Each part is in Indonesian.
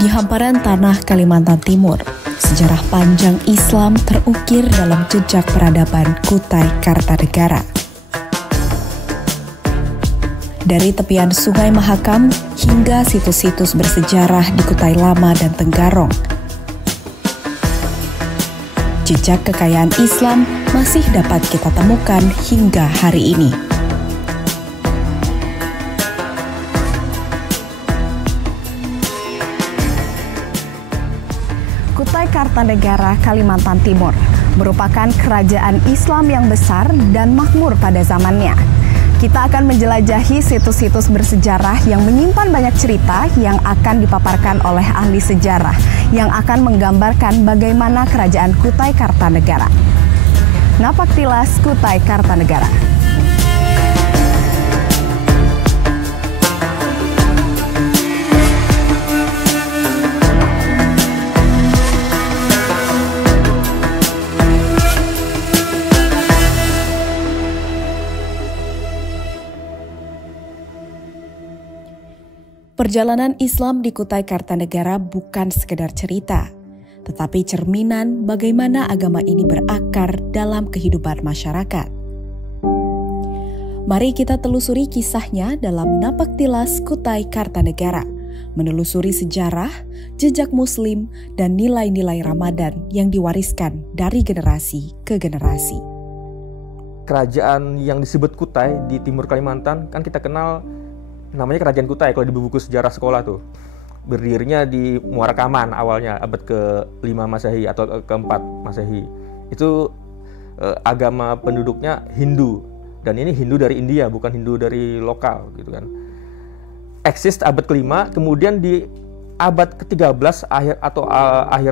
Di hamparan tanah Kalimantan Timur, sejarah panjang Islam terukir dalam jejak peradaban Kutai Kartanegara. Dari tepian Sungai Mahakam hingga situs-situs bersejarah di Kutai Lama dan Tenggarong, jejak kekayaan Islam masih dapat kita temukan hingga hari ini. Kutai Kartanegara, Kalimantan Timur merupakan kerajaan Islam yang besar dan makmur pada zamannya. Kita akan menjelajahi situs-situs bersejarah yang menyimpan banyak cerita yang akan dipaparkan oleh ahli sejarah yang akan menggambarkan bagaimana kerajaan Kutai Kartanegara. Napaktilas Kutai Kartanegara. Perjalanan Islam di Kutai Kartanegara bukan sekedar cerita, tetapi cerminan bagaimana agama ini berakar dalam kehidupan masyarakat. Mari kita telusuri kisahnya dalam Napaktilas Kutai Kartanegara, menelusuri sejarah, jejak Muslim, dan nilai-nilai Ramadan yang diwariskan dari generasi ke generasi. Kerajaan yang disebut Kutai di timur Kalimantan kan kita kenal namanya Kerajaan Kutai kalau di buku sejarah sekolah tuh. Berdirinya di Muara Kaman awalnya abad ke-5 Masehi atau ke-4 Masehi. Itu agama penduduknya Hindu, dan ini Hindu dari India bukan Hindu dari lokal gitu kan. Eksis abad ke-5, kemudian di abad ke-13 akhir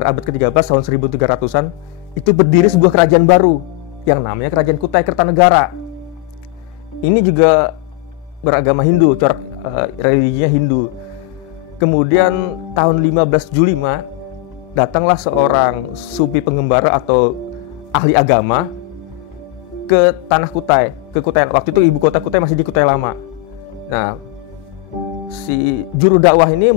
abad ke-13 tahun 1300-an itu berdiri sebuah kerajaan baru yang namanya Kerajaan Kutai Kartanegara. Ini juga beragama Hindu, corak religinya Hindu. Kemudian tahun 1575 datanglah seorang sufi pengembara atau ahli agama ke tanah Kutai, ke Kutai. Waktu itu ibu kota Kutai masih di Kutai Lama. Nah, si juru dakwah ini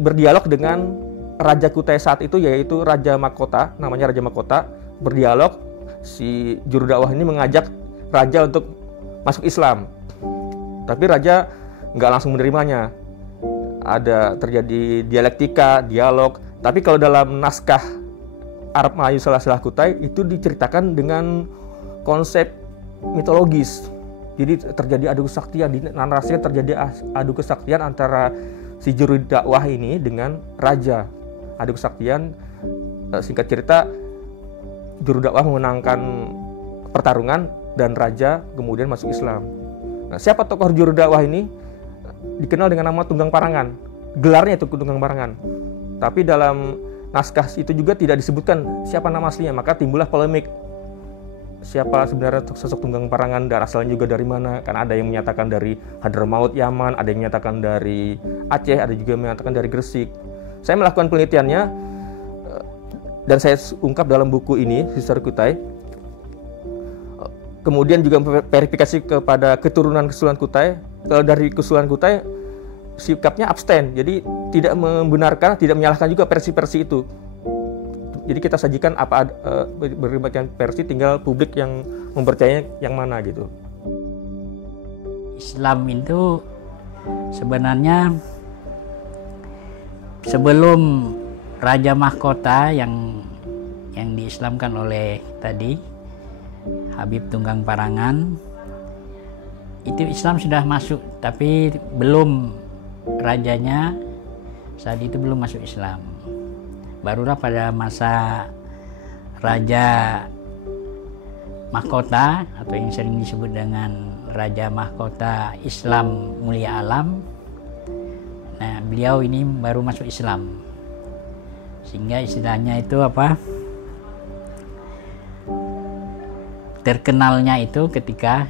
berdialog dengan Raja Kutai saat itu, yaitu Raja Mahkota, namanya Raja Mahkota. Berdialog, si juru dakwah ini mengajak raja untuk masuk Islam. Tapi raja nggak langsung menerimanya. Ada terjadi dialektika, dialog. Tapi kalau dalam naskah Arab Melayu Selah-Selah Kutai itu diceritakan dengan konsep mitologis. Jadi terjadi adu kesaktian, di narasinya terjadi adu kesaktian antara si juru dakwah ini dengan raja. Adu kesaktian, singkat cerita, juru dakwah memenangkan pertarungan dan raja kemudian masuk Islam. Nah, siapa tokoh juru dakwah ini? Dikenal dengan nama Tunggang Parangan. Gelarnya itu Tunggang Parangan. Tapi dalam naskah itu juga tidak disebutkan siapa nama aslinya, maka timbullah polemik. Siapa sebenarnya sosok Tunggang Parangan dan asalnya juga dari mana? Karena ada yang menyatakan dari Hadramaut, Yaman, ada yang menyatakan dari Aceh, ada juga yang menyatakan dari Gresik. Saya melakukan penelitiannya dan saya ungkap dalam buku ini, History Kutai. Kemudian juga verifikasi kepada keturunan-keturunan Kutai. Kalau dari keturunan Kutai, sikapnya abstain. Jadi tidak membenarkan, tidak menyalahkan juga versi-versi itu. Jadi kita sajikan berbagai versi, tinggal publik yang mempercayai yang mana gitu. Islam itu sebenarnya sebelum Raja Mahkota yang diislamkan oleh tadi Habib Tunggang Parangan, itu Islam sudah masuk, tapi belum, rajanya saat itu belum masuk Islam. Barulah pada masa Raja Mahkota atau yang sering disebut dengan Raja Mahkota Islam Mulia Alam, nah beliau ini baru masuk Islam, sehingga istilahnya itu terkenalnya itu ketika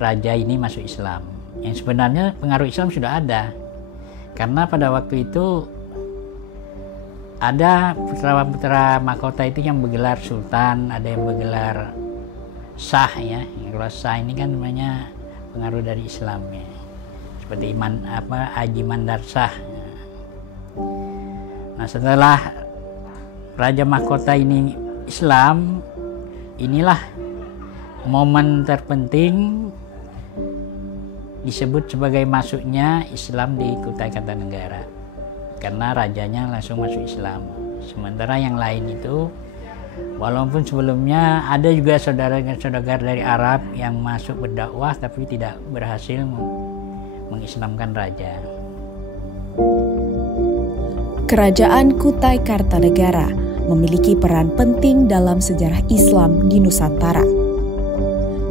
raja ini masuk Islam. Yang sebenarnya pengaruh Islam sudah ada, karena pada waktu itu ada putra-putra mahkota itu yang bergelar sultan, ada yang bergelar Shah ya. Kalau Shah ini kan namanya pengaruh dari Islam ya. Seperti Haji Mandar Shah. Nah, setelah Raja Mahkota ini Islam, inilah momen terpenting disebut sebagai masuknya Islam di Kutai Kartanegara, karena rajanya langsung masuk Islam. Sementara yang lain itu, walaupun sebelumnya ada juga saudara-saudara dari Arab yang masuk berdakwah tapi tidak berhasil mengislamkan raja. Kerajaan Kutai Kartanegara memiliki peran penting dalam sejarah Islam di Nusantara.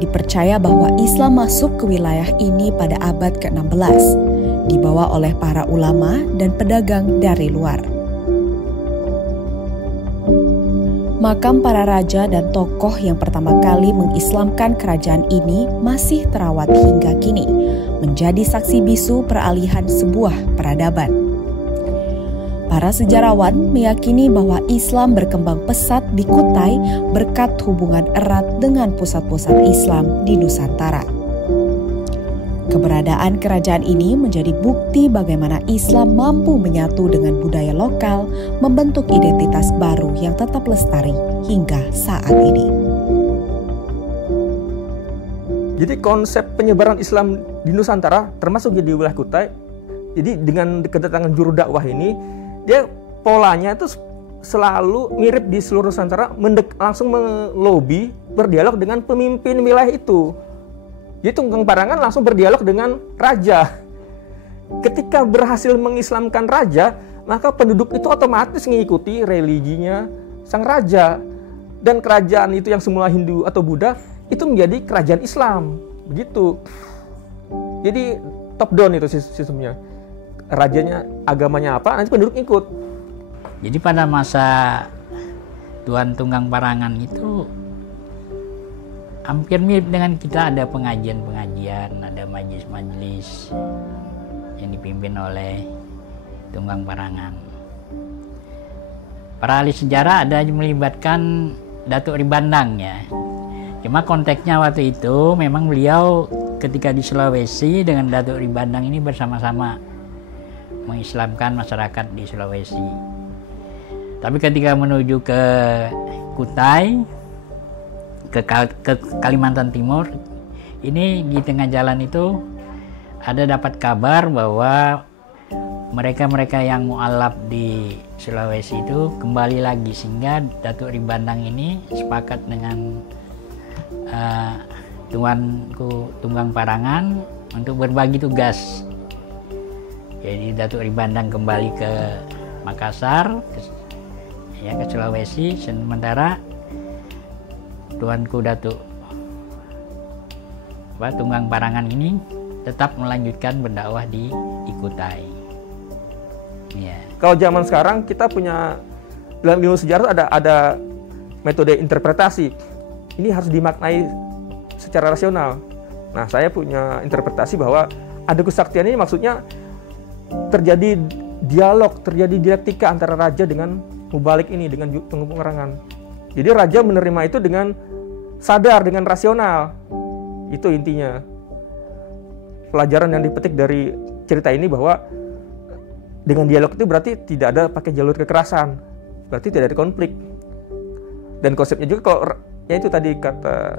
Dipercaya bahwa Islam masuk ke wilayah ini pada abad ke-16, dibawa oleh para ulama dan pedagang dari luar. Makam para raja dan tokoh yang pertama kali mengislamkan kerajaan ini masih terawat hingga kini, menjadi saksi bisu peralihan sebuah peradaban. Para sejarawan meyakini bahwa Islam berkembang pesat di Kutai berkat hubungan erat dengan pusat-pusat Islam di Nusantara. Keberadaan kerajaan ini menjadi bukti bagaimana Islam mampu menyatu dengan budaya lokal, membentuk identitas baru yang tetap lestari hingga saat ini. Jadi konsep penyebaran Islam di Nusantara, termasuk di wilayah Kutai, jadi dengan kedatangan juru dakwah ini, dia polanya itu selalu mirip di seluruh Nusantara, langsung melobi, berdialog dengan pemimpin wilayah itu. Jadi Tunggang Parangan langsung berdialog dengan raja. Ketika berhasil mengislamkan raja, maka penduduk itu otomatis mengikuti religinya sang raja. Dan kerajaan itu yang semula Hindu atau Buddha, itu menjadi kerajaan Islam. Begitu. Jadi top down itu sistemnya. Rajanya agamanya apa, nanti penduduk ikut. Jadi pada masa Tuan Tunggang Parangan itu hampir mirip dengan kita, ada pengajian-pengajian, ada majelis-majelis yang dipimpin oleh Tunggang Parangan. Para ahli sejarah ada yang melibatkan Datuk Ribandang ya. Cuma konteksnya waktu itu memang beliau ketika di Sulawesi dengan Datuk Ribandang ini bersama-sama mengislamkan masyarakat di Sulawesi. Tapi ketika menuju ke Kutai, ke Kalimantan Timur, ini di tengah jalan itu ada dapat kabar bahwa mereka-mereka yang mu'alaf di Sulawesi itu kembali lagi, sehingga Datuk Ribandang ini sepakat dengan Tuanku Tunggang Parangan untuk berbagi tugas. Jadi Datuk Ribandang kembali ke Makassar, ke Sulawesi, sementara Tuanku Datuk Tunggang Parangan ini tetap melanjutkan berdakwah di Kutai. Ya. Kalau zaman sekarang kita punya dalam ilmu sejarah ada metode interpretasi. Ini harus dimaknai secara rasional. Nah, saya punya interpretasi bahwa adu kesaktian ini maksudnya terjadi dialog, terjadi dialektika antara raja dengan mubalik ini, dengan Tunggang Parangan. Jadi raja menerima itu dengan sadar, dengan rasional. Itu intinya. Pelajaran yang dipetik dari cerita ini bahwa dengan dialog itu berarti tidak ada pakai jalur kekerasan. Berarti tidak ada konflik. Dan konsepnya juga kalau ya itu tadi kata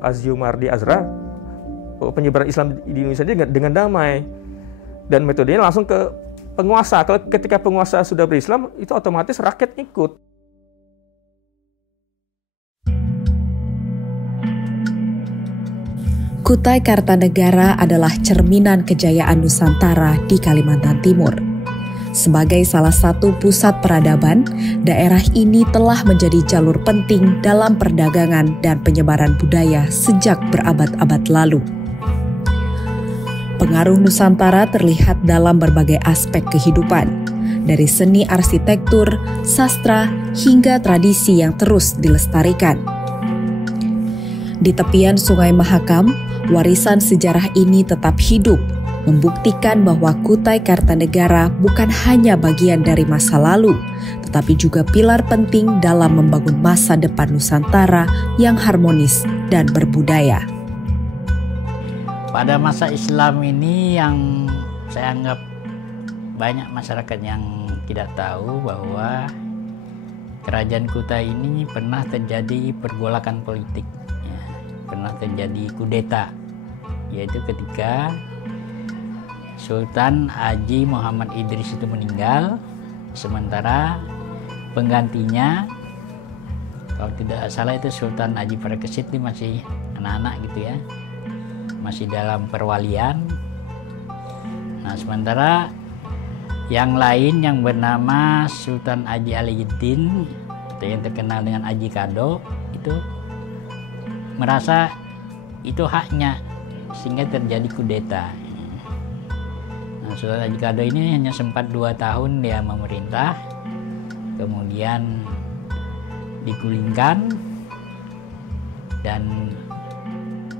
Aziumardi Azra, penyebaran Islam di Indonesia dengan damai. Dan metodenya langsung ke penguasa. Kalau ketika penguasa sudah berislam, itu otomatis rakyat ikut. Kutai Kartanegara adalah cerminan kejayaan Nusantara di Kalimantan Timur. Sebagai salah satu pusat peradaban, daerah ini telah menjadi jalur penting dalam perdagangan dan penyebaran budaya sejak berabad-abad lalu. Pengaruh Nusantara terlihat dalam berbagai aspek kehidupan, dari seni arsitektur, sastra, hingga tradisi yang terus dilestarikan. Di tepian Sungai Mahakam, warisan sejarah ini tetap hidup, membuktikan bahwa Kutai Kartanegara bukan hanya bagian dari masa lalu, tetapi juga pilar penting dalam membangun masa depan Nusantara yang harmonis dan berbudaya. Pada masa Islam ini yang saya anggap banyak masyarakat yang tidak tahu bahwa Kerajaan Kutai ini pernah terjadi pergolakan politik, ya, pernah terjadi kudeta, yaitu ketika Sultan Haji Muhammad Idris itu meninggal, sementara penggantinya, kalau tidak salah itu Sultan Haji Parikesit, ini masih anak-anak gitu ya, masih dalam perwalian. Nah, sementara yang lain yang bernama Sultan Haji Aliuddin atau yang terkenal dengan Haji Kado itu merasa itu haknya, sehingga terjadi kudeta. Nah, Sultan Haji Kado ini hanya sempat 2 tahun dia memerintah, kemudian digulingkan. Dan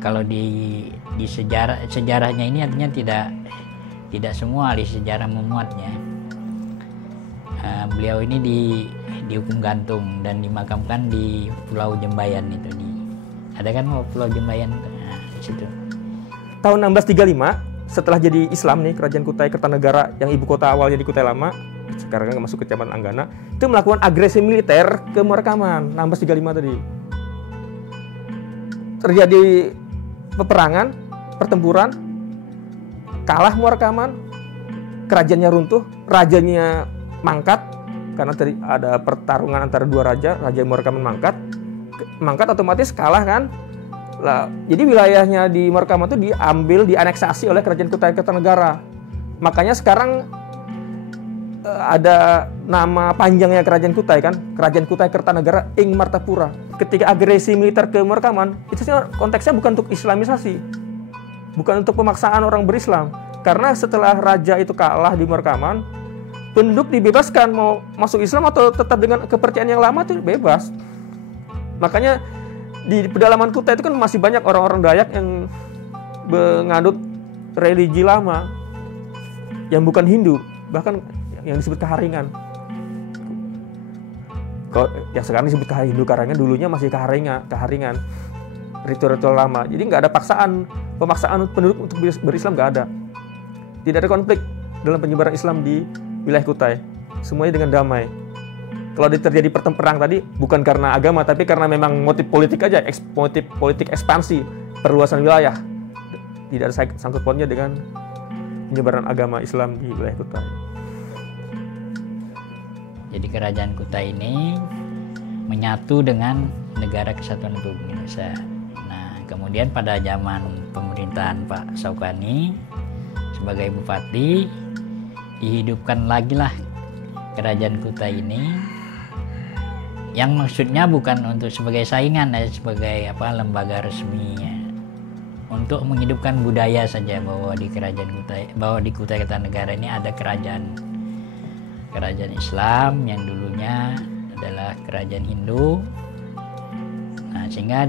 kalau di sejarahnya ini artinya tidak semua di sejarah memuatnya. Beliau ini dihukum gantung dan dimakamkan di Pulau Jembayan itu. Ada kan Pulau Jembayan? Nah, di situ. Tahun 1635 setelah jadi Islam nih, Kerajaan Kutai Kertanegara yang ibu kota awalnya di Kutai Lama, sekarang kan masuk Kecamatan Anggana, itu melakukan agresi militer ke Muarakaman 1635 tadi. Terjadi peperangan, pertempuran, kalah Muarakaman, kerajaannya runtuh, rajanya mangkat karena tadi ada pertarungan antara 2 raja, Raja Muarakaman mangkat otomatis kalah kan. Lah, jadi wilayahnya di Muarakaman itu diambil, dianeksasi oleh Kerajaan Kutai Kertanegara. Makanya sekarang ada nama panjangnya Kerajaan Kutai kan, Kerajaan Kutai Kertanegara Ing Martapura. Ketika agresi militer ke Muarakaman, itu konteksnya bukan untuk Islamisasi, bukan untuk pemaksaan orang berislam. Karena setelah raja itu kalah di Muarakaman, penduduk dibebaskan mau masuk Islam atau tetap dengan kepercayaan yang lama itu bebas. Makanya di pedalaman Kutai itu kan masih banyak orang-orang Dayak yang menganut religi lama yang bukan Hindu, bahkan yang disebut Kaharingan. Kalau yang sekarang disebut Hindu Kaharingan, dulunya masih Kaharingan. Ritual-ritual lama. Jadi nggak ada pemaksaan penduduk untuk berislam, nggak ada. Tidak ada konflik dalam penyebaran Islam di wilayah Kutai. Semuanya dengan damai. Kalau terjadi perang tadi bukan karena agama, tapi karena memang motif politik aja, motif politik ekspansi, perluasan wilayah. Tidak ada sangkut pautnya dengan penyebaran agama Islam di wilayah Kutai. Jadi Kerajaan Kutai ini menyatu dengan Negara Kesatuan Republik Indonesia. Nah, kemudian pada zaman pemerintahan Pak Saukani sebagai bupati, dihidupkan lagi lah Kerajaan Kutai ini, yang maksudnya bukan untuk sebagai saingan, sebagai lembaga resmi ya, untuk menghidupkan budaya saja, bahwa di Kerajaan Kutai, bahwa di Kutai Kertanegara ini ada kerajaan Islam yang dulunya adalah kerajaan Hindu. Nah, sehingga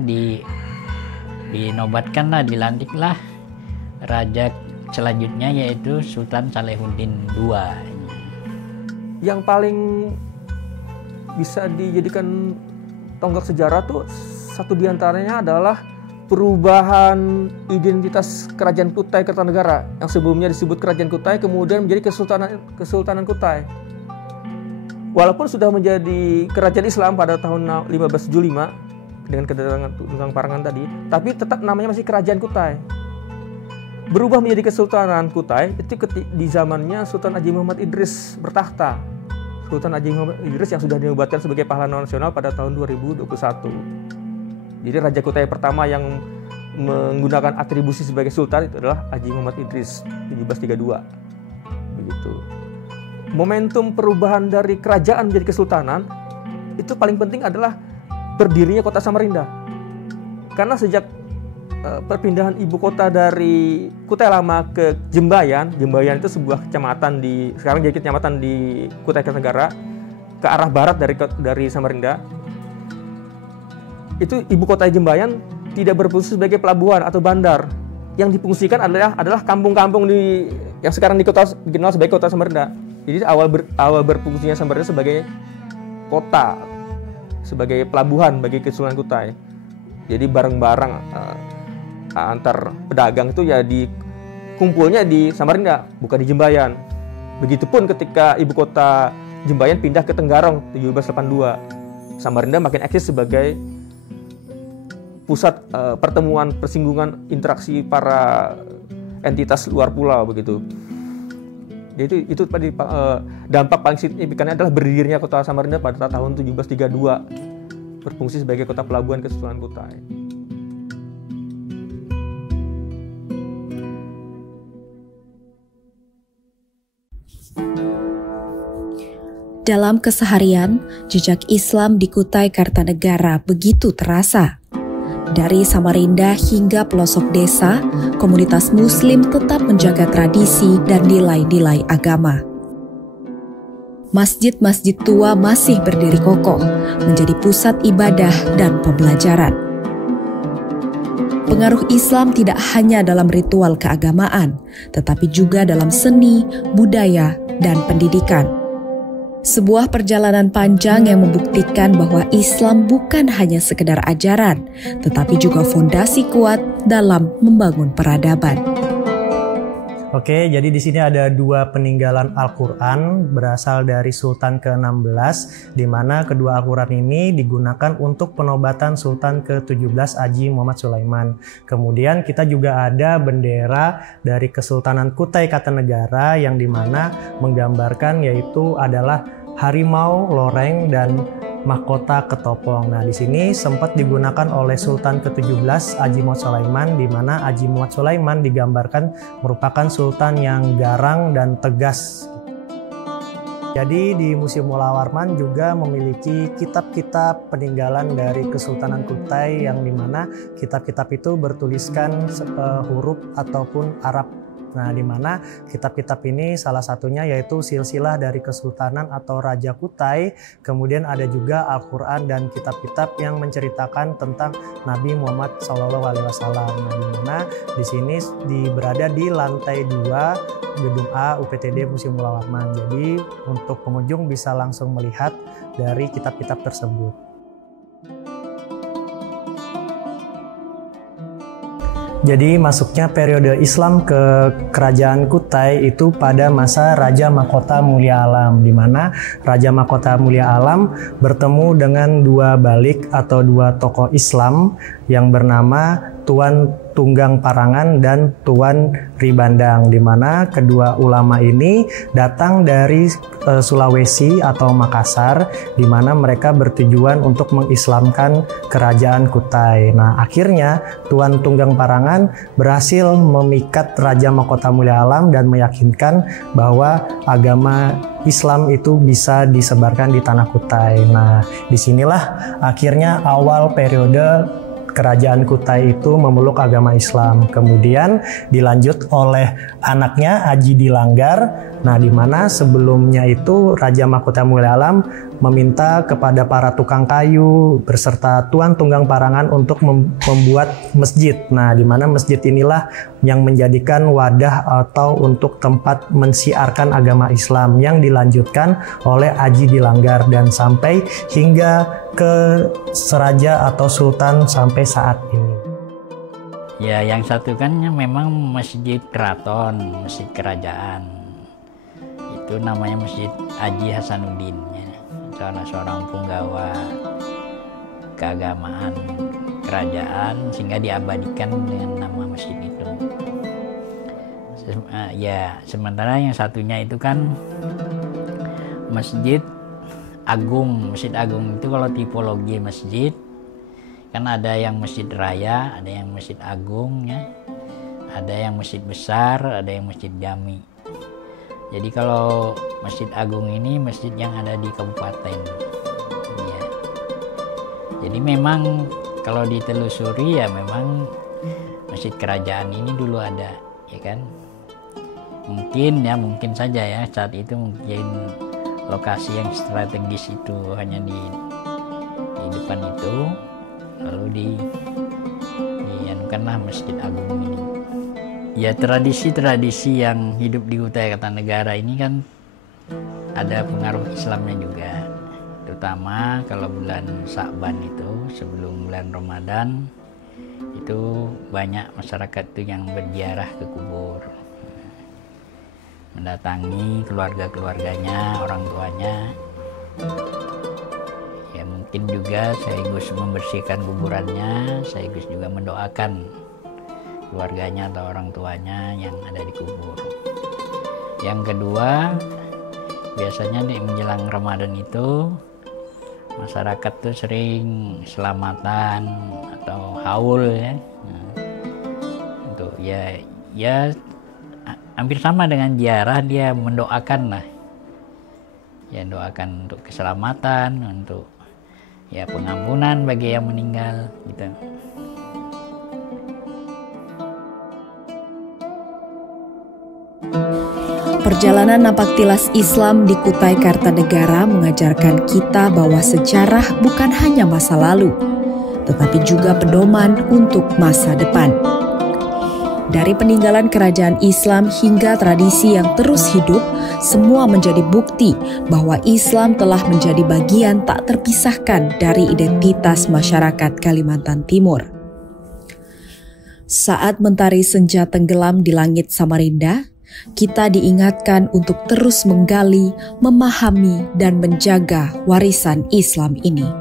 dinobatkanlah, dilantiklah raja selanjutnya, yaitu Sultan Salehuddin II. Yang paling bisa dijadikan tonggak sejarah tuh satu diantaranya adalah perubahan identitas Kerajaan Kutai Kertanegara yang sebelumnya disebut Kerajaan Kutai kemudian menjadi Kesultanan Kutai. Walaupun sudah menjadi kerajaan Islam pada tahun 1575 dengan kedatangan Tunggang Parangan tadi, tapi tetap namanya masih Kerajaan Kutai. Berubah menjadi Kesultanan Kutai itu di zamannya Sultan Haji Muhammad Idris bertahta. Sultan Haji Muhammad Idris yang sudah dinobatkan sebagai pahlawan nasional pada tahun 2021. Jadi Raja Kutai pertama yang menggunakan atribusi sebagai sultan itu adalah Haji Muhammad Idris 1732. Begitu. Momentum perubahan dari kerajaan menjadi kesultanan itu paling penting adalah berdirinya kota Samarinda. Karena sejak perpindahan ibu kota dari Kutai Lama ke Jembayan itu sebuah kecamatan sekarang jadi kecamatan di Kutai Kertanegara, ke arah barat dari Samarinda. Itu ibu kota Jembayan tidak berfungsi sebagai pelabuhan atau bandar. Yang difungsikan adalah kampung-kampung yang sekarang dikenal sebagai kota Samarinda. Jadi awal berfungsinya Samarinda sebagai kota, sebagai pelabuhan bagi Kesultanan Kutai. Jadi barang-barang antar pedagang itu ya kumpulnya di Samarinda, bukan di Jembayan. Begitupun ketika ibu kota Jembayan pindah ke Tenggarong 1782, Samarinda makin eksis sebagai pusat pertemuan, persinggungan, interaksi para entitas luar pulau begitu. Jadi itu dampak paling signifikannya adalah berdirinya kota Samarinda pada tahun 1732, berfungsi sebagai kota pelabuhan Kesultanan Kutai. Dalam keseharian, jejak Islam di Kutai Kartanegara begitu terasa. Dari Samarinda hingga pelosok desa, komunitas Muslim tetap menjaga tradisi dan nilai-nilai agama. Masjid-masjid tua masih berdiri kokoh, menjadi pusat ibadah dan pembelajaran. Pengaruh Islam tidak hanya dalam ritual keagamaan, tetapi juga dalam seni, budaya, dan pendidikan. Sebuah perjalanan panjang yang membuktikan bahwa Islam bukan hanya sekedar ajaran, tetapi juga fondasi kuat dalam membangun peradaban. Oke, jadi di sini ada dua peninggalan Al-Quran berasal dari Sultan ke-16, di mana kedua Al-Quran ini digunakan untuk penobatan Sultan ke-17 Haji Muhammad Sulaiman. Kemudian kita juga ada bendera dari Kesultanan Kutai Kartanegara yang dimana menggambarkan yaitu adalah harimau, loreng, dan mahkota ketopong. Nah, di sini sempat digunakan oleh Sultan ke-17 Haji Muhammad Sulaiman, di mana Haji Muhammad Sulaiman digambarkan merupakan sultan yang garang dan tegas. Jadi di Museum Mulla Warman juga memiliki kitab-kitab peninggalan dari Kesultanan Kutai yang dimana kitab-kitab itu bertuliskan huruf ataupun Arab. Nah, di mana kitab-kitab ini salah satunya yaitu silsilah dari Kesultanan atau Raja Kutai, kemudian ada juga Al-Quran dan kitab-kitab yang menceritakan tentang Nabi Muhammad SAW. Nah, di mana di sini berada di lantai 2 Gedung A UPTD Museum Mulla Warman. Jadi untuk pengunjung bisa langsung melihat dari kitab-kitab tersebut. Jadi masuknya periode Islam ke Kerajaan Kutai itu pada masa Raja Mahkota Mulia Alam, di mana Raja Mahkota Mulia Alam bertemu dengan dua balik atau dua tokoh Islam yang bernama Tuan Tunggang Parangan dan Tuan Ribandang, di mana kedua ulama ini datang dari Sulawesi atau Makassar, di mana mereka bertujuan untuk mengislamkan Kerajaan Kutai. Nah, akhirnya Tuan Tunggang Parangan berhasil memikat Raja Mahkota Mulia Alam dan meyakinkan bahwa agama Islam itu bisa disebarkan di tanah Kutai. Nah, disinilah akhirnya awal periode Kerajaan Kutai itu memeluk agama Islam. Kemudian dilanjut oleh anaknya Haji Dilanggar. Nah, di mana sebelumnya itu Raja Mahkota Mulia Alam meminta kepada para tukang kayu beserta Tuan Tunggang Parangan untuk membuat masjid. Nah, di mana masjid inilah yang menjadikan wadah atau untuk tempat mensiarkan agama Islam yang dilanjutkan oleh Haji Dilanggar dan sampai hingga ke Seraja atau Sultan sampai saat ini. Ya, yang satu kan memang Masjid Keraton, Masjid Kerajaan. Itu namanya Masjid Haji Hasanuddin, ya. Salah seorang punggawa keagamaan kerajaan sehingga diabadikan dengan nama masjid itu. Ya, sementara yang satunya itu kan Masjid Agung. Masjid Agung itu kalau tipologi masjid kan ada yang masjid raya, ada yang masjid agung, ya. Ada yang masjid besar, ada yang masjid jami. Jadi kalau Masjid Agung ini masjid yang ada di kabupaten. Ya. Jadi memang kalau ditelusuri ya memang Masjid Kerajaan ini dulu ada, ya kan. Mungkin saja ya saat itu mungkin lokasi yang strategis itu hanya di depan itu, lalu dianukanlah Masjid Agung ini. Ya, tradisi-tradisi yang hidup di Kutai Kartanegara ini kan ada pengaruh Islamnya juga, terutama kalau bulan Sya'ban itu sebelum bulan Ramadan itu banyak masyarakat itu yang berziarah ke kubur. mendatangi keluarga-keluarganya, orang tuanya. Ya mungkin juga sekaligus membersihkan kuburannya, sekaligus juga mendoakan keluarganya atau orang tuanya yang ada di kubur. Yang kedua, biasanya di menjelang Ramadan itu masyarakat tuh sering selamatan atau haul ya. Untuk ya hampir sama dengan ziarah, dia mendoakan lah. Ya doakan untuk keselamatan, untuk ya pengampunan bagi yang meninggal gitu. Perjalanan Napaktilas Islam di Kutai Kartanegara mengajarkan kita bahwa sejarah bukan hanya masa lalu, tetapi juga pedoman untuk masa depan. Dari peninggalan kerajaan Islam hingga tradisi yang terus hidup, semua menjadi bukti bahwa Islam telah menjadi bagian tak terpisahkan dari identitas masyarakat Kalimantan Timur. Saat mentari senja tenggelam di langit Samarinda, kita diingatkan untuk terus menggali, memahami, dan menjaga warisan Islam ini.